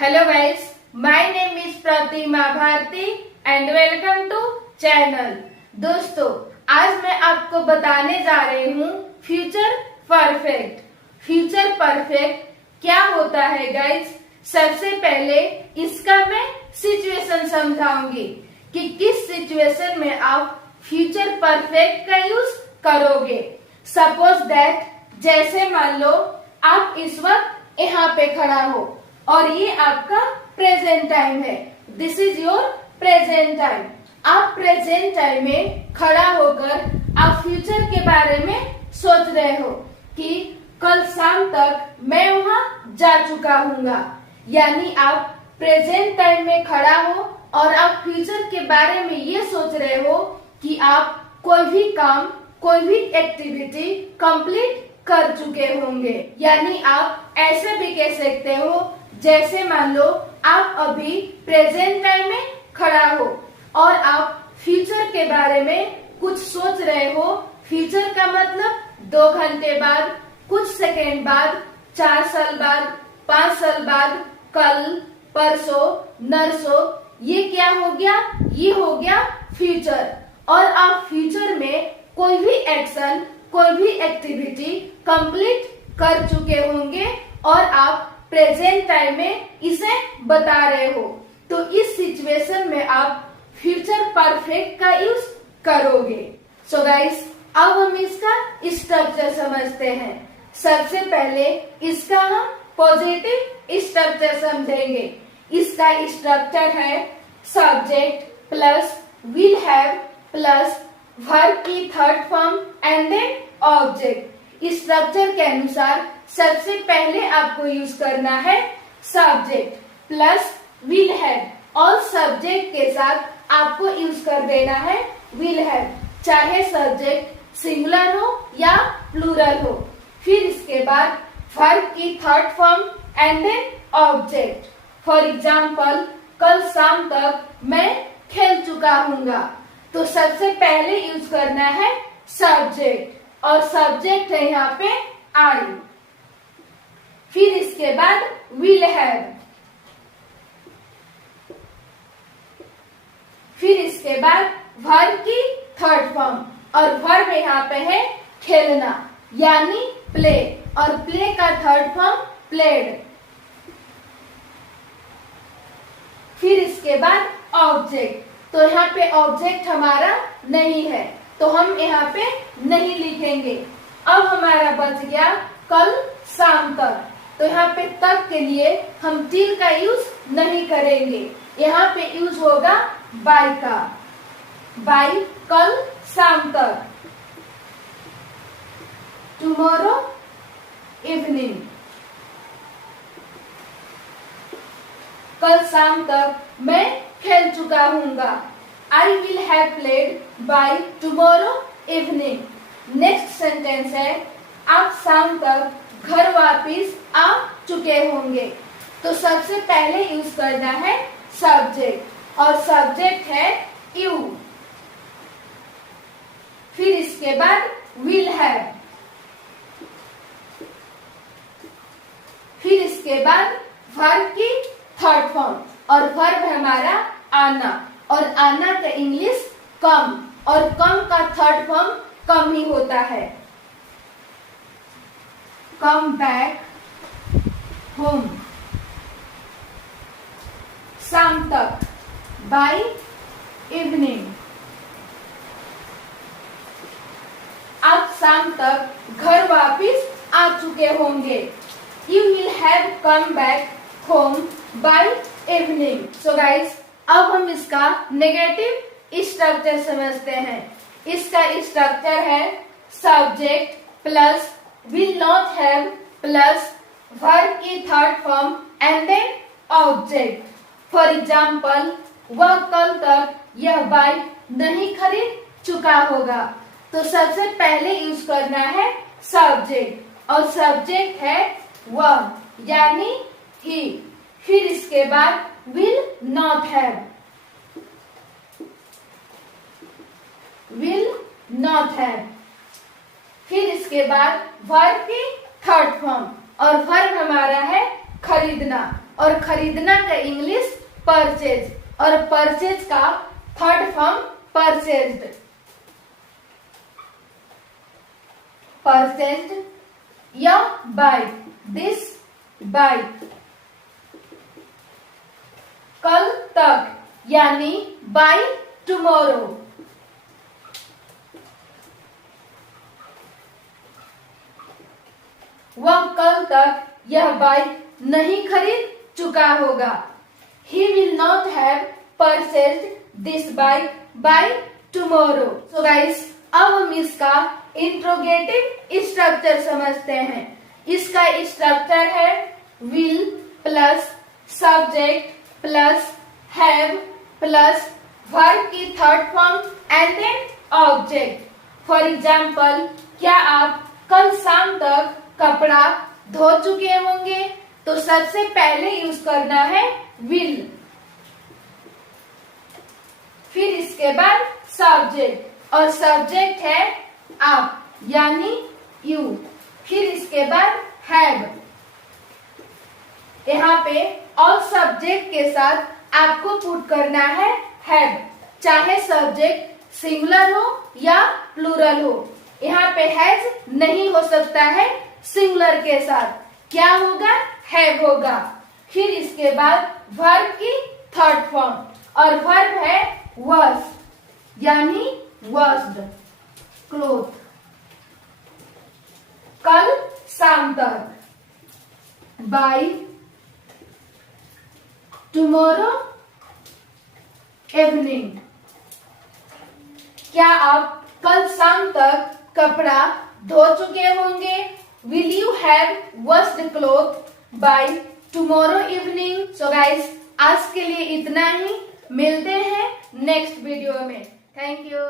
Hello guys, my name is Pratima Bharti and welcome to channel. दोस्तों, आज मैं आपको बताने जा रही हूँ फ्यूचर परफेक्ट। फ्यूचर परफेक्ट क्या होता है गाइज? सबसे पहले इसका मैं सिचुएशन समझाऊंगी कि किस सिचुएशन में आप फ्यूचर परफेक्ट का यूज करोगे। सपोज दैट, जैसे मान लो आप इस वक्त यहाँ पे खड़ा हो और ये आपका प्रेजेंट टाइम है। This is your present time. आप प्रेजेंट टाइम में खड़ा होकर आप फ्यूचर के बारे में सोच रहे हो कि कल शाम तक मैं वहाँ जा चुका हूँगा। यानी आप प्रेजेंट टाइम में खड़ा हो और आप फ्यूचर के बारे में ये सोच रहे हो कि आप कोई भी काम, कोई भी एक्टिविटी कंप्लीट कर चुके होंगे। यानी आप ऐसे भी कह सकते हो, जैसे मान लो आप अभी प्रेजेंट टाइम में खड़ा हो और आप फ्यूचर के बारे में कुछ सोच रहे हो। फ्यूचर का मतलब 2 घंटे बाद, कुछ सेकेंड बाद, 4 साल बाद, 5 साल बाद, कल, परसों, नरसों। ये क्या हो गया? ये हो गया फ्यूचर। और आप फ्यूचर में कोई भी एक्शन, कोई भी एक्टिविटी कंप्लीट कर चुके होंगे और आप प्रेजेंट टाइम में इसे बता रहे हो। तो इस सिचुएशन में आप फ्यूचर परफेक्ट का यूज करोगे। सो गाइस, अब हम इसका स्ट्रक्चर समझते हैं। सबसे पहले इसका हम पॉजिटिव स्ट्रक्चर समझेंगे। इसका स्ट्रक्चर है subject plus will have plus verb की third form and then object. Structure के अनुसार सबसे पहले आपको यूज करना है सब्जेक्ट प्लस विल हैव और सब्जेक्ट के साथ आपको यूज कर देना है विल हैव, चाहे सब्जेक्ट सिंगुलर हो या प्लूरल हो। फिर इसके बाद वर्ब की third form and then object. For example, कल शाम तक मैं खेल चुका हूँगा, तो सबसे पहले यूज करना है सब्जेक्ट और सब्जेक्ट है यहाँ पे आई। फिर इसके बाद विल हैव। फिर इसके बाद वर्ब की थर्ड फॉर्म और वर्ब यहाँ पे है खेलना यानी प्ले, और प्ले का थर्ड फॉर्म प्लेड। फिर इसके बाद ऑब्जेक्ट। तो यहाँ पे ऑब्जेक्ट हमारा नहीं है तो हम यहाँ पे नहीं लिखेंगे। अब हमारा बच गया कल शाम तक, तो यहाँ पे तक के लिए हम टिल का यूज नहीं करेंगे। यहाँ पे यूज होगा बाय का। बाय कल शाम तक, टुमारो इवनिंग। कल शाम तक मैं खेल चुका हूँगा। I will have played by tomorrow evening. Next sentence है आप शाम तक घर वापिस आ चुके होंगे। तो सबसे पहले यूज करना है सब्जेक्ट और सब्जेक्ट है यू। फिर इसके बाद विल हैव। फिर इसके बाद वर्ब की थर्ड फॉर्म और वर्ब हमारा आना, और आना का इंग्लिश कम, और कम का थर्ड फॉर्म कम ही होता है। Come back home. शाम तक बाय इवनिंग। आप शाम तक घर वापिस आ चुके होंगे। You will have come back home by evening. So guys, अब हम इसका नेगेटिव स्ट्रक्चर समझते हैं। इसका स्ट्रक्चर है subject plus will not have plus verb की third form and then object. For example, वह कल तक यह बाइक नहीं खरीद चुका होगा, तो सबसे पहले यूज करना है सब्जेक्ट और सब्जेक्ट है वह यानी ही। फिर इसके बाद will not have। will not have। फिर इसके बाद वर्ब की थर्ड फॉर्म और वर्ब हमारा है खरीदना, और खरीदना का इंग्लिश परचेज, और परचेज का थर्ड फॉर्म परचेज्ड। परचेज्ड या बाइक, दिस बाइक। कल तक यानी बाय टुमारो। वह कल तक यह बाइक नहीं खरीद चुका होगा। He will not have purchased this bike by tomorrow. So guys, अब हम इसका इंट्रोगेटिव स्ट्रक्चर समझते हैं। इसका स्ट्रक्चर है will plus subject plus have plus verb की third form and then object. For example, क्या आप कल शाम तक कपड़ा धो चुके होंगे? तो सबसे पहले यूज करना है will, फिर इसके बाद सब्जेक्ट, और सब्जेक्ट है आप यानी यू, फिर इसके बाद हैव। यहाँ पे ऑल सब्जेक्ट के साथ आपको पुट करना है हैव, चाहे सब्जेक्ट सिंगुलर हो या प्लूरल हो। यहाँ पे हैज नहीं हो सकता है सिंगुलर के साथ, क्या होगा? हैव होगा। फिर इसके बाद वर्ब की थर्ड फॉर्म, और वर्ब है वॉश यानी वॉश्ड क्लोथ। कल शाम तक, बाय टुमारो इवनिंग। क्या आप कल शाम तक कपड़ा धो चुके होंगे? Will you have washed clothes by tomorrow evening? So guys, आज के लिए इतना ही। मिलते हैं नेक्स्ट वीडियो में। Thank you.